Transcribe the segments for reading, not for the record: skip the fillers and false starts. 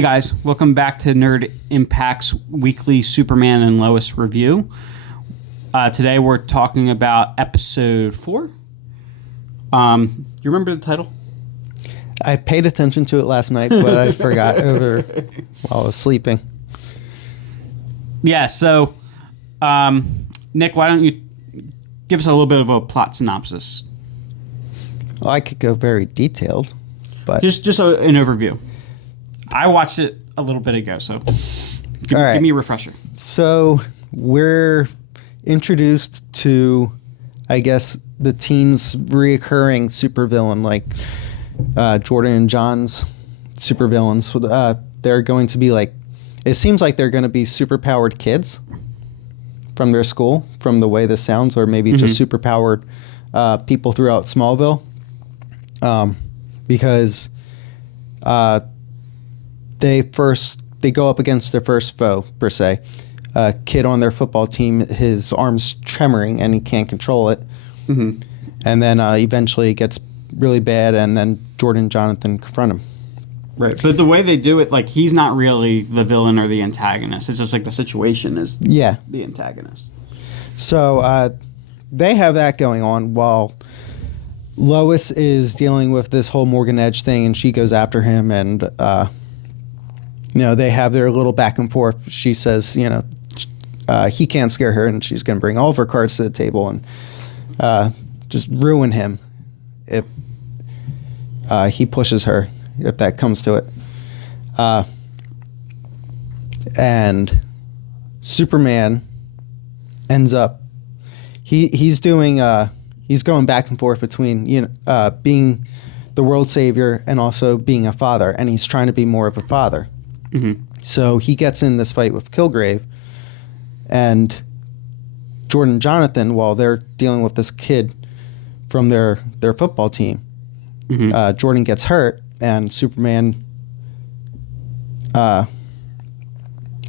Hey guys, welcome back to Nerd Impact's weekly Superman and Lois review. Today we're talking about episode 4. You remember the title? I paid attention to it last night, but I forgot while I was sleeping. Yeah, so Nick, why don't you give us a little bit of a plot synopsis? Well, I could go very detailed, but Just an overview. I watched it a little bit ago, so give me a refresher. So we're introduced to, I guess, the teens' reoccurring supervillain, like Jordan and John's supervillains. They're going to be like, it seems like they're going to be superpowered kids from their school, from the way this sounds, or maybe just superpowered people throughout Smallville, because they go up against their first foe, per se. A kid on their football team, his arm's tremoring and he can't control it. And then eventually it gets really bad, and then Jordan and Jonathan confront him. Right, but the way they do it, like, he's not really the villain or the antagonist. It's just like the situation is the antagonist. So they have that going on while Lois is dealing with this whole Morgan Edge thing, and she goes after him, and they have their little back and forth. She says, he can't scare her, and she's going to bring all of her cards to the table and just ruin him if he pushes her, if that comes to it. And Superman ends up, he's going back and forth between being the world savior and also being a father, and he's trying to be more of a father. So he gets in this fight with Kilgrave, and Jordan and Jonathan, while they're dealing with this kid from their football team, Jordan gets hurt, and Superman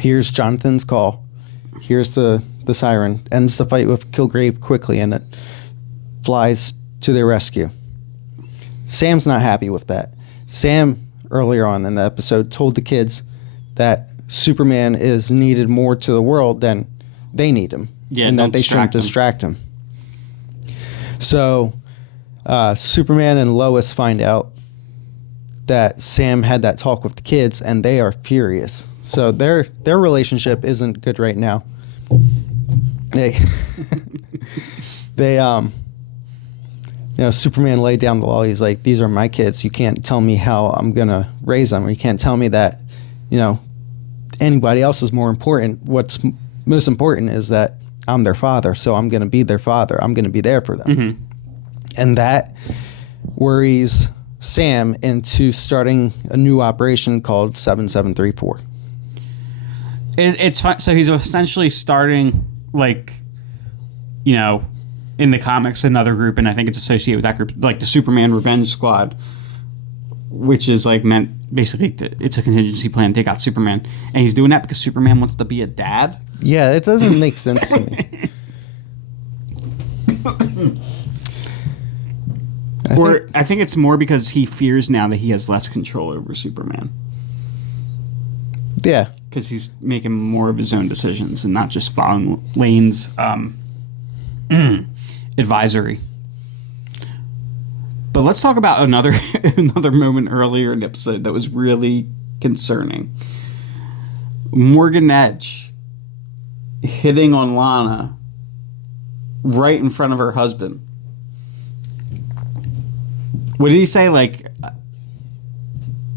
hears Jonathan's call, hears the siren, ends the fight with Kilgrave quickly, and it flies to their rescue. Sam's not happy with that. Sam, earlier on in the episode, told the kids that Superman is needed more to the world than they need him, and that they shouldn't distract him. So Superman and Lois find out that Sam had that talk with the kids, and they are furious. So their relationship isn't good right now. Superman laid down the law. He's like, these are my kids. You can't tell me how I'm going to raise them. Or you can't tell me that, anybody else is more important. What's most important is that I'm their father. So I'm going to be their father. I'm going to be there for them. And that worries Sam into starting a new operation called 7734. It's fun. So he's essentially starting, in the comics, another group, and I think it's associated with that group, like the Superman Revenge Squad, which is meant basically it's a contingency plan to take out Superman, and he's doing that because Superman wants to be a dad. Yeah, it doesn't make sense to me. I think it's more because he fears now that he has less control over Superman. Yeah, because he's making more of his own decisions and not just following Lane's advisory. But let's talk about another moment earlier in the episode that was really concerning. Morgan Edge hitting on Lana right in front of her husband. What did he say? Like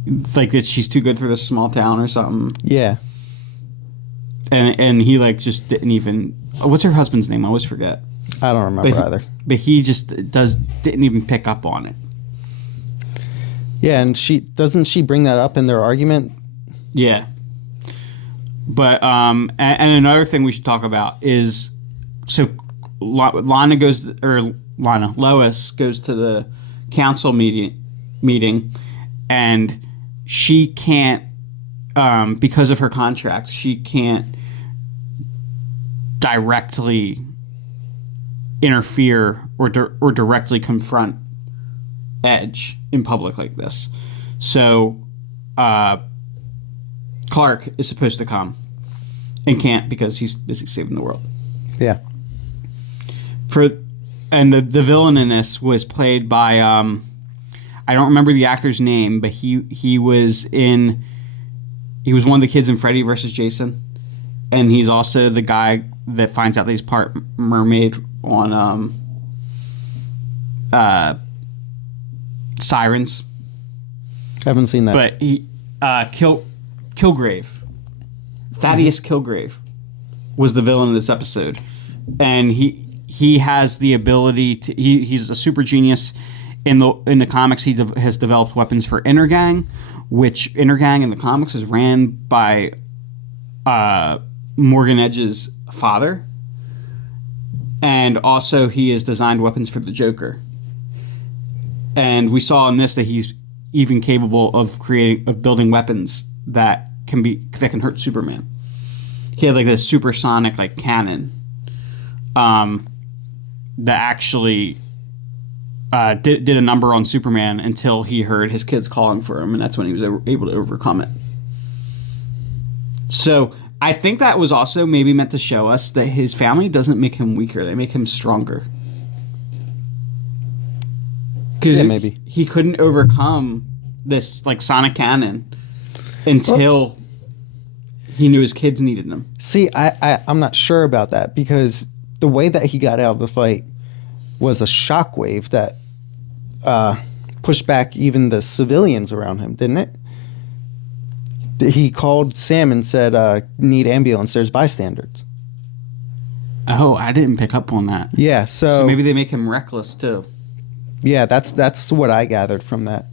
that she's too good for this small town or something? Yeah. And he just didn't even... What's her husband's name? I always forget. I don't remember either. But he just didn't even pick up on it. Yeah, and doesn't she bring that up in their argument? Yeah. But and another thing we should talk about is, so Lois goes to the council meeting, and she can't, because of her contract, she can't directly interfere or directly confront Edge in public like this. So Clark is supposed to come and can't because he's busy saving the world. Yeah. And the villain in this was played by I don't remember the actor's name, but he was one of the kids in Freddy vs. Jason, and he's also the guy that finds out that he's part mermaid on Sirens. I haven't seen that. But he Kilgrave, Thaddeus Kilgrave, was the villain in this episode, and he has the ability to. He's a super genius. In the comics, he has developed weapons for Intergang, which Intergang in the comics is ran by Morgan Edge's father, and also he has designed weapons for the Joker. And we saw in this that he's even capable of building weapons that can hurt Superman. He had like this supersonic like cannon that actually did a number on Superman until he heard his kids calling for him, and that's when he was able to overcome it. So I think that was also maybe meant to show us that his family doesn't make him weaker; they make him stronger. Because maybe he couldn't overcome this like sonic cannon until he knew his kids needed them. See, I'm not sure about that, because the way that he got out of the fight was a shockwave that pushed back even the civilians around him, didn't it? He called Sam and said, need ambulance, there's bystanders. Oh, I didn't pick up on that. Yeah, So maybe they make him reckless too. Yeah, that's what I gathered from that.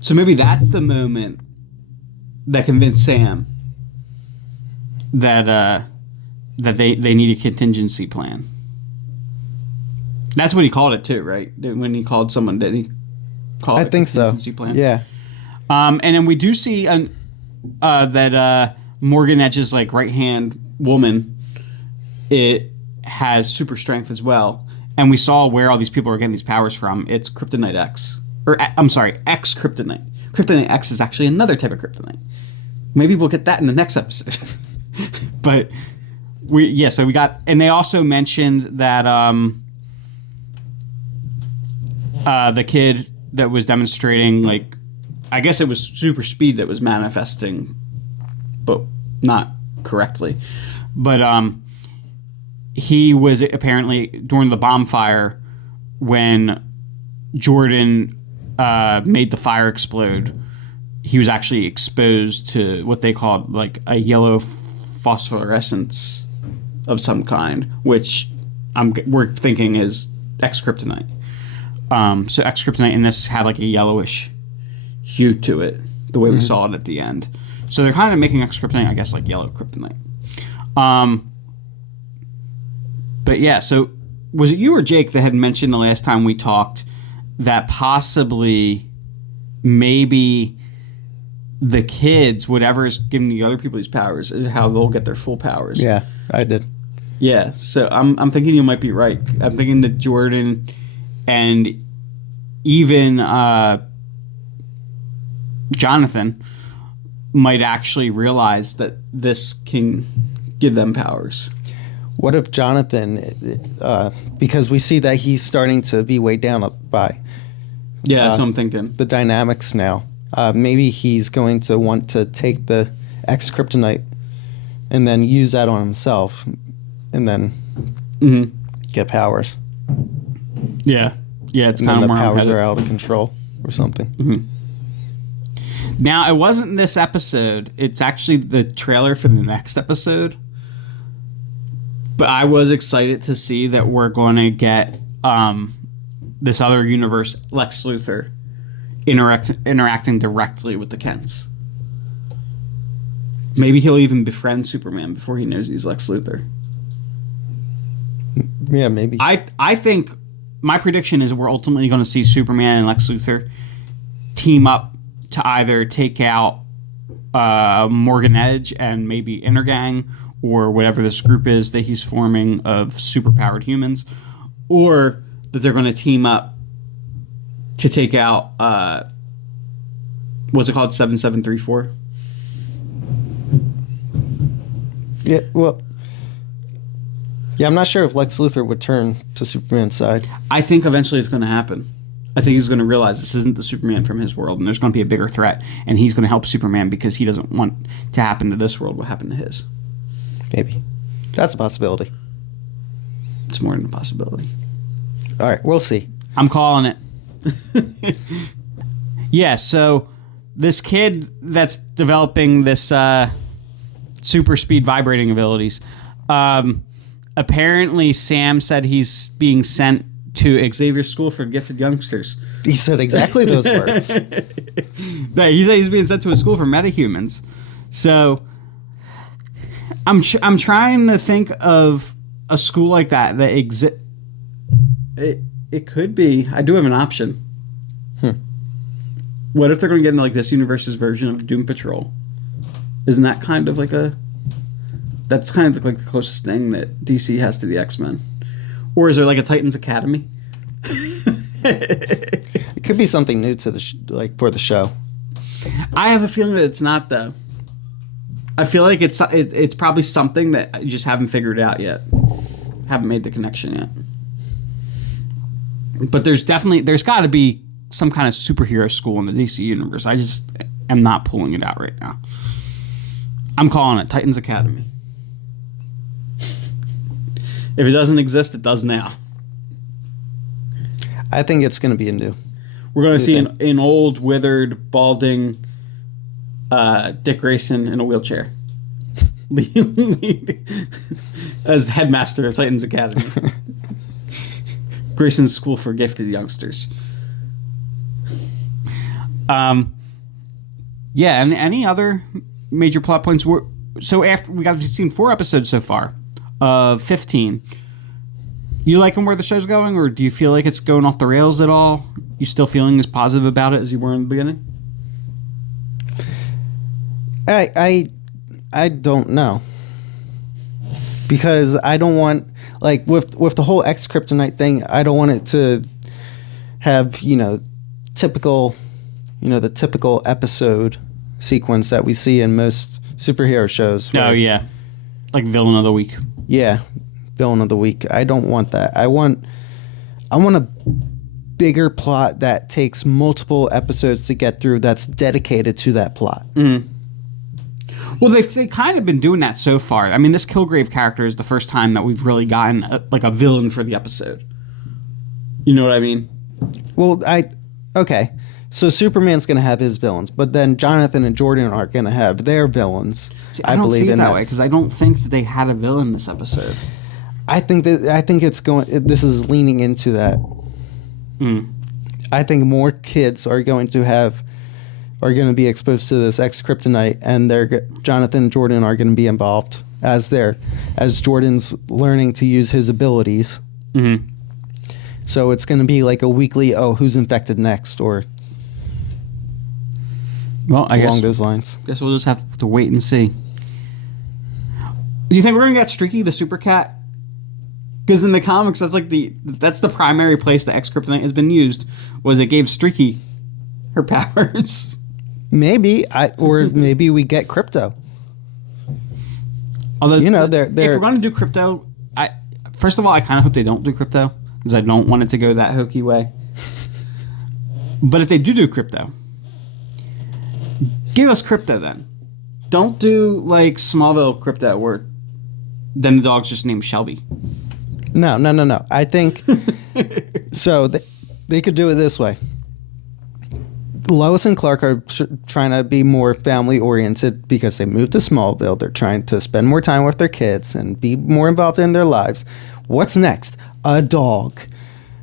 So maybe that's the moment that convinced Sam that they need a contingency plan. That's what he called it too, right? When he called someone, did he call it I think so. Contingency plan? Yeah. And then we do see that Morgan Edge's like right hand woman, it has super strength as well. And we saw where all these people are getting these powers from. It's Kryptonite X. I'm sorry, X-Kryptonite. Kryptonite X is actually another type of kryptonite. Maybe we'll get that in the next episode. But so we got, and they also mentioned that the kid that was demonstrating, like, I guess it was super speed that was manifesting, but not correctly. But he was apparently during the bomb fire when Jordan made the fire explode. He was actually exposed to what they called like a yellow phosphorescence of some kind, which we're thinking is X-Kryptonite. So X-Kryptonite in this had like a yellowish hue to it, the way we saw it at the end. So they're kind of making X-Kryptonite, I guess, like yellow kryptonite. But yeah, so was it you or Jake that had mentioned the last time we talked that possibly maybe the kids, whatever is giving the other people these powers, is how they'll get their full powers? Yeah, I did. Yeah, so I'm thinking you might be right. I'm thinking that Jordan and even Jonathan might actually realize that this can give them powers. What if Jonathan, because we see that he's starting to be weighed down by that's what I'm thinking. the dynamics now. Maybe he's going to want to take the X-Kryptonite and then use that on himself and then get powers. Yeah, it's And kind then of the more powers are out of control or something. Now, it wasn't this episode. It's actually the trailer for the next episode. But I was excited to see that we're going to get this other universe, Lex Luthor, interacting directly with the Kents. Maybe he'll even befriend Superman before he knows he's Lex Luthor. Yeah, maybe. I think my prediction is we're ultimately going to see Superman and Lex Luthor team up to either take out Morgan Edge and maybe Intergang, or whatever this group is that he's forming of superpowered humans, or that they're going to team up to take out, what's it called, 7734? Yeah, well, yeah, I'm not sure if Lex Luthor would turn to Superman's side. I think eventually it's going to happen. I think he's going to realize this isn't the Superman from his world, and there's going to be a bigger threat, and he's going to help Superman because he doesn't want to happen to this world what happened to his. Maybe. That's a possibility. It's more than a possibility. All right, we'll see. I'm calling it. Yeah, so this kid that's developing this super speed vibrating abilities, apparently Sam said he's being sent to Xavier's School for Gifted Youngsters. He said exactly those words. No, he said he's being sent to a school for metahumans. So I'm trying to think of a school like that exists. It could be. I do have an option. What if they're going to get into like this universe's version of Doom Patrol? Isn't that kind of like a... That's kind of like the closest thing that DC has to the X-Men. Or is there like a Titans Academy? It could be something new to the for the show. I have a feeling that it's not, though. I feel like it's probably something that I just haven't figured out yet. Haven't made the connection yet. But there's got to be some kind of superhero school in the DC universe. I just am not pulling it out right now. I'm calling it Titans Academy. If it doesn't exist, it does now. I think it's going to be a new. We're going to see an old, withered, balding Dick Grayson in a wheelchair as headmaster of Titans Academy. Grayson's School for Gifted Youngsters. Yeah, and any other major plot points? So after we've seen 4 episodes so far of 15. You liking where the show's going, or do you feel like it's going off the rails at all? You still feeling as positive about it as you were in the beginning? I don't know, because I don't want, like, with the whole X-Kryptonite thing, I don't want it to have the typical episode sequence that we see in most superhero shows. Oh yeah, like villain of the week. Yeah, villain of the week. I don't want that. I want a bigger plot that takes multiple episodes to get through, that's dedicated to that plot. Mm. Well, they've kind of been doing that so far. I mean, this Kilgrave character is the first time that we've really gotten a villain for the episode. You know what I mean? Well, okay. So Superman's going to have his villains, but then Jonathan and Jordan are going to have their villains. See, I don't believe see it that way, because I don't think that they had a villain this episode. I think it's going. This is leaning into that. Mm. I think more kids are going to be exposed to this X-Kryptonite, and Jonathan and Jordan are going to be involved as Jordan's learning to use his abilities. Mm-hmm. So it's going to be like a weekly, who's infected next, or along those lines. Guess we'll just have to wait and see. Do you think we're going to get Streaky the Super Cat? Because in the comics, that's the primary place the X-Kryptonite has been used, was it gave Streaky her powers. Maybe, or maybe we get Crypto. Although, they're if we're going to do Crypto, first of all, I kind of hope they don't do Crypto, because I don't want it to go that hokey way. But if they do Crypto, give us Crypto then. Don't do like Smallville Crypto, where then the dog's just named Shelby. No. I think so. They could do it this way. Lois and Clark are trying to be more family oriented because they moved to Smallville. They're trying to spend more time with their kids and be more involved in their lives. What's next? A dog.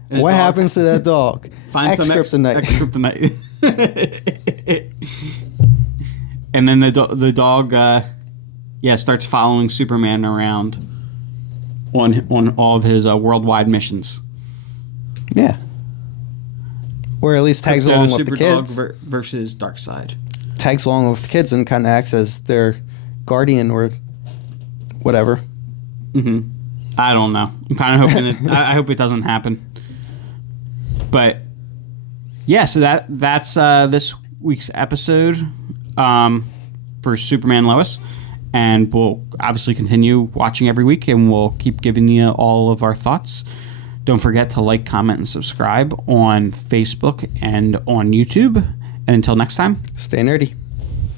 What happens to that dog? Find X-Kryptonite. X-Kryptonite. And then the dog, starts following Superman around on all of his worldwide missions. Yeah. Or at least tags along with the kids. Dog versus Darkseid. Tags along with the kids and kind of acts as their guardian or whatever. Mm-hmm. I don't know. I'm kind of hoping I hope it doesn't happen. But yeah, so that's this week's episode for Superman Lois. And we'll obviously continue watching every week, and we'll keep giving you all of our thoughts. Don't forget to like, comment, and subscribe on Facebook and on YouTube. And until next time, Stay nerdy.